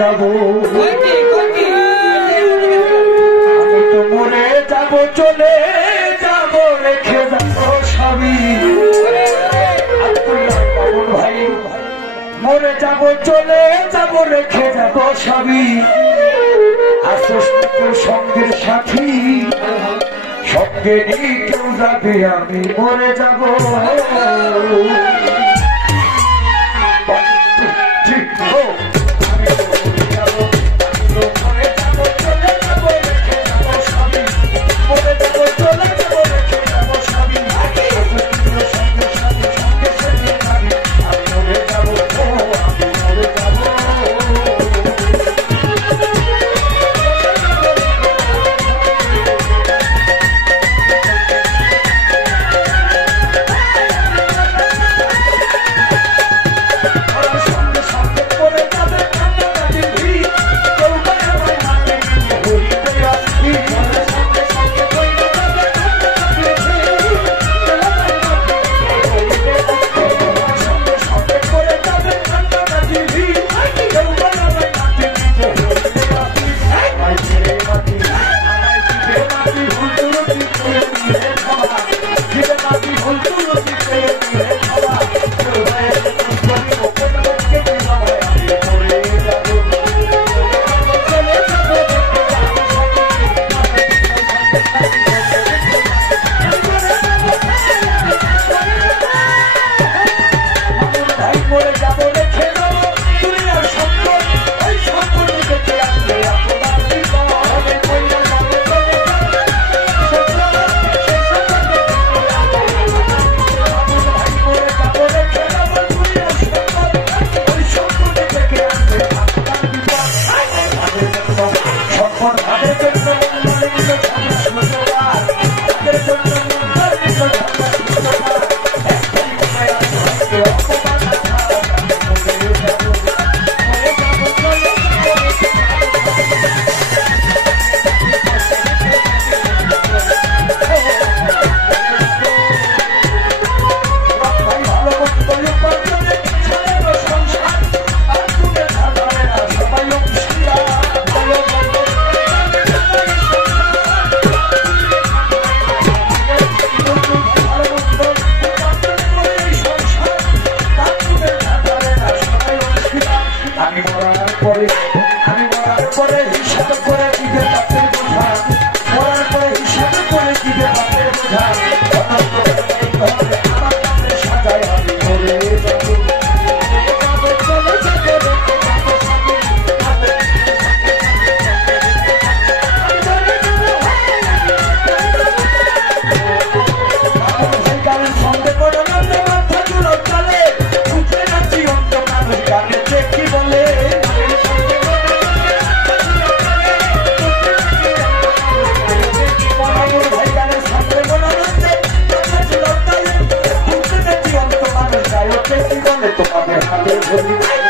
যাবো আমি তো মরে যাবো, চলে যাবো, রেখে যাবো সবই। ভাই মরে যাবো, চলে যাবো, রেখে যাবো সবই। কেউ সঙ্গের সাথী, সঙ্গে নিয়ে কেউ যাবে, আমি মরে যাবো।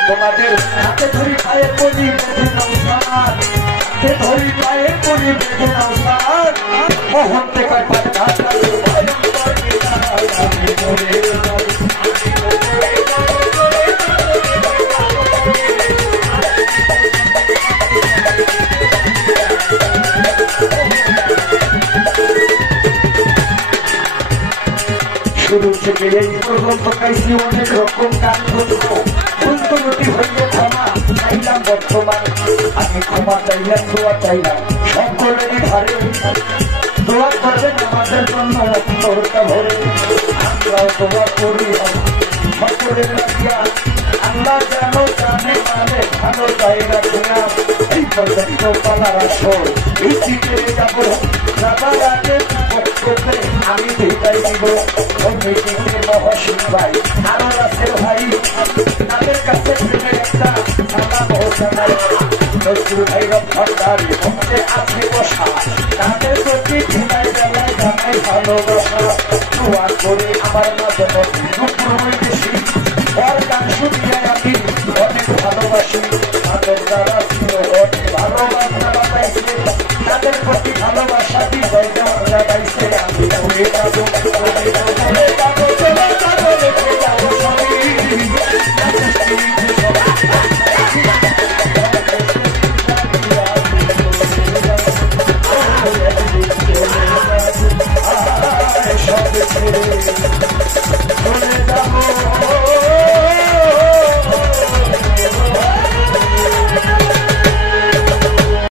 তোমাদের হাতে ধরি পায়ে পড়ি বেঁধে নমস্কার, হাতে ধরি পায়ে পড়ি বেঁধে নমস্কার। মোহন থেকে শুরু থেকে এই পর্যন্ত পাইছি অনেক রকম গান ধরবো। উন্নতি হইলে ক্ষমা চাইলাম বর্তমান, আমি ক্ষমা চাইলাম, দোয়া চাইলাম সকলেরই ধারে। দোয়া করবেন আমাদের জন্য অন্তরটা ভরে, আমরাও দোয়া করি সকলের লাগিয়া। আল্লাহ যেন জানে মানে ভালো জায়গা কিনা। এই পর্যন্ত পালার আসর এই দিকে যাবো, যাবার আগে আমি বিদায় দিব। মহসিন ভাই আরো রাসেল ভাই, তাদের কাছে একটা সালাম জানাই। নজরুল ভাই রক্ষাকারী ভক্তে আছে বসা, তাদের প্রতি দিনাই বেলায় জানাই ভালোবাসা। দোয়া করে আমার মাঝে দুপুর বেশি ওর গান শুনিয়ে আমি অনেক ভালোবাসি। তাদের দ্বারা অনেক ভালোবাসা বাতাইছে, তাদের প্রতি ভালোবাসা বিজয় জানাইছে। আমি ঘুরে যাবো, রে